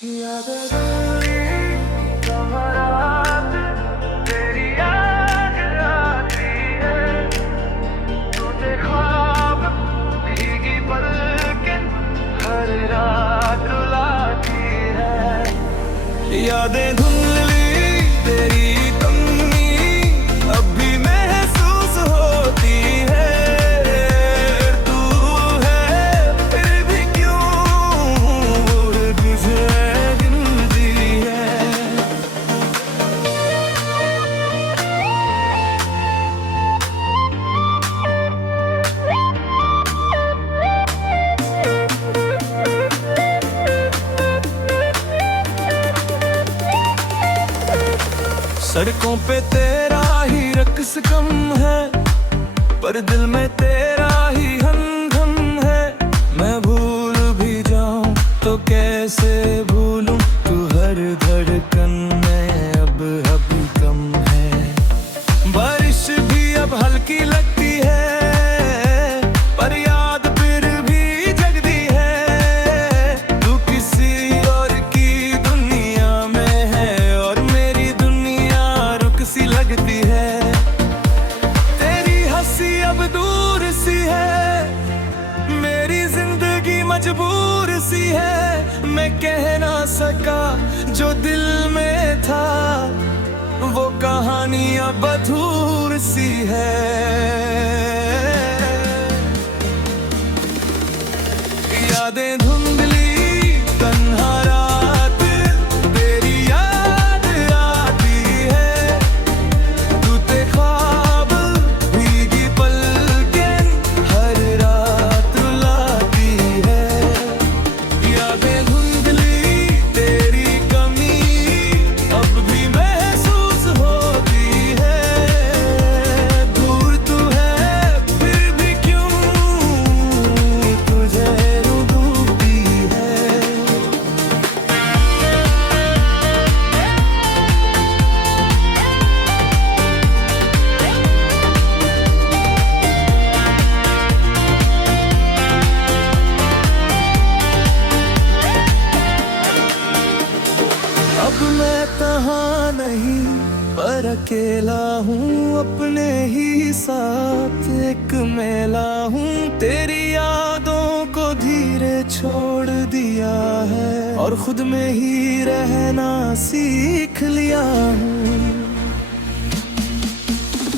तेरी याद आती है, तूने ख्वाब भीगी पलकें हर रात रुलाती है। यादें धुंधली तेरी कमी अब भी महसूस होती है। तू है फिर भी क्यों तुझे गिनती है। सड़कों पे तेरा ही रक्स कम है, पर दिल में तेरा ही हमदम है। मैं भूल भी जाऊं तो कैसे भूलूं, तू हर धड़कन में अब कम है। बारिश भी अब हल्की लगती है, पर याद फिर भी जगती है। तू किसी और की दुनिया में है और मेरी दुनिया रुक सी लगती है। तेरी हंसी अब दूर सी है, मेरी जिंदगी मजबूर सी है। मैं कह ना सका जो दिल में था, वो कहानी अब अधूर सी है। यादें धुंधली तन्हा रात, तेरी याद आती है। तूने ख्वाब भीगी पलकें हर रात रुलाती है। यादें धुंधली तेरी कमी अब भी महसूस होती है। दूर तू है फिर भी क्यों तुझे डूबती है। अब मैं कहाँ नहीं पर अकेला हूँ, अपने ही साथ एक मेला हूँ। तेरी यादों को धीरे छोड़ दिया है और खुद में ही रहना सीख लिया हूँ।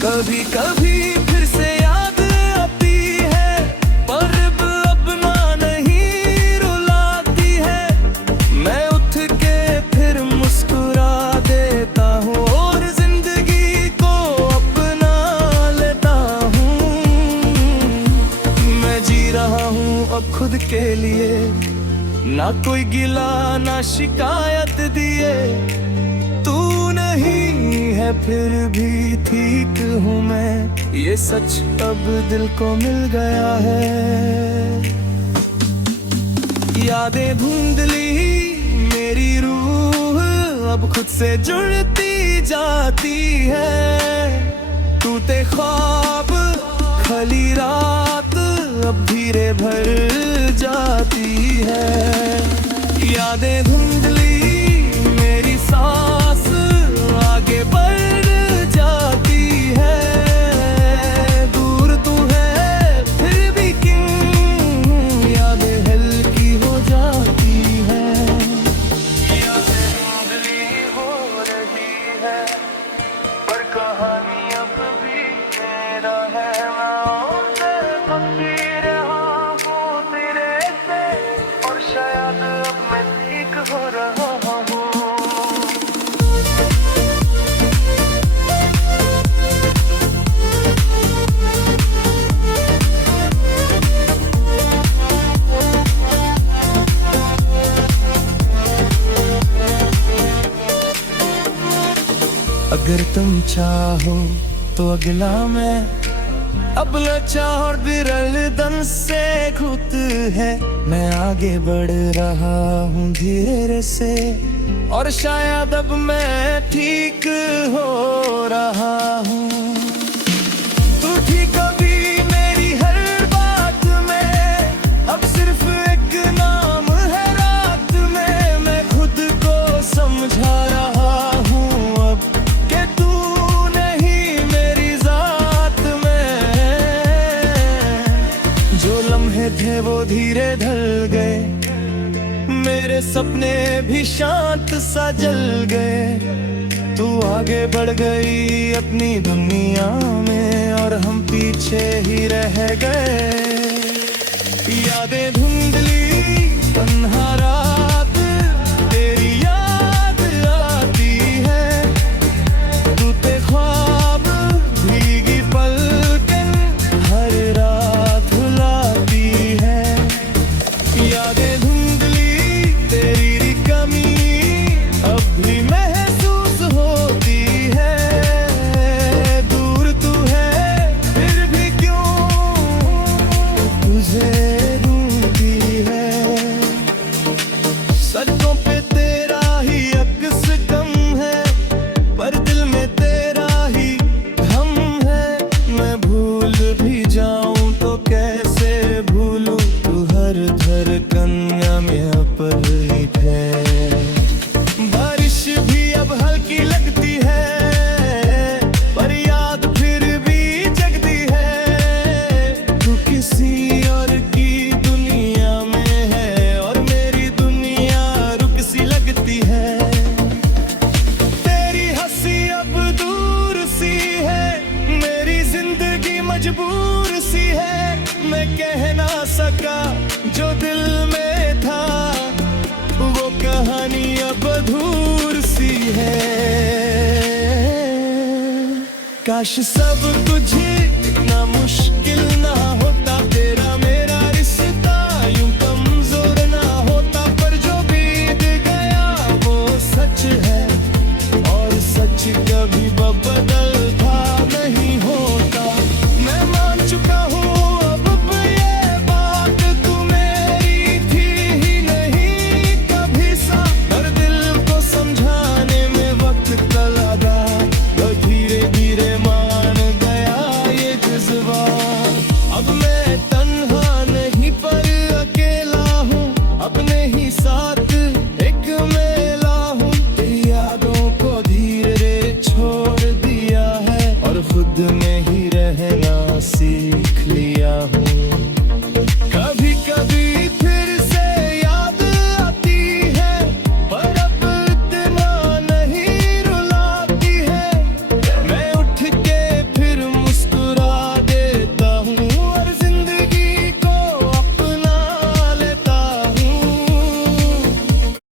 कभी कभी फिर से याद आती है, पर अब ना नहीं रुलाती है। मैं उठ के फिर मुस्कुरा देता हूँ और जिंदगी को अपना लेता हूँ। मैं जी रहा हूँ अब खुद के लिए, ना कोई गिला ना शिकायत दिए। तू नहीं है फिर भी ठीक हूँ मैं, ये सच अब दिल को मिल गया है। यादें धुंधली मेरी रूह अब खुद से जुड़ती जाती है। टूटे ख्वाब खली रात अब धीरे भर जाती है। यादें धुंधली मेरी सांस आगे बढ़ जाती है। दूर तू है फिर भी क्यों यादें हल्की हो जाती है। यादें धुंधली हो रही है, पर कहानी अब भी मेरा है। मैं उनसे रहा हूँ तेरे से, और शायद अब मैं ठीक हो रहा हूँ। अगर तुम चाहो तो अगला मैं अब लचा और विरल दम से खुद है। मैं आगे बढ़ रहा हूँ धीरे से, और शायद अब मैं ठीक हो रहा हूँ। तू ठीक कभी मेरी हर बात में, अब सिर्फ एक नाम है रात में। मैं खुद मेरे सपने भी शांत सा जल गए। तू आगे बढ़ गई अपनी दुनिया में और हम पीछे ही रह गए। यादें धुंधली तन्हा रात तेरी याद आती है। टूटे ख्वाब भीगी पलकें हर रात भुलाती है। यादें धुंधली तेरी कमी अब भी महसूस होती है। दूर तू है फिर भी क्यों तुझे ढूंढती है। सड़कों पे तेरा ही अक्स कम है पर दिल में तेरा ही हम है। मैं भूल भी जाऊं तो कैसे भूलूं, तू हर धड़कन में अपरित है। बारिश भी अब हल्की लगती है पर याद फिर भी जगती है। तू किसी और की दुनिया में है और मेरी दुनिया रुक सी लगती है। तेरी हंसी अब दूर सी है, मेरी जिंदगी मजबूर सी है। मैं कह ना सका जो दिल में था, वो कहानी अब अधूर सी है। काश सब कुछ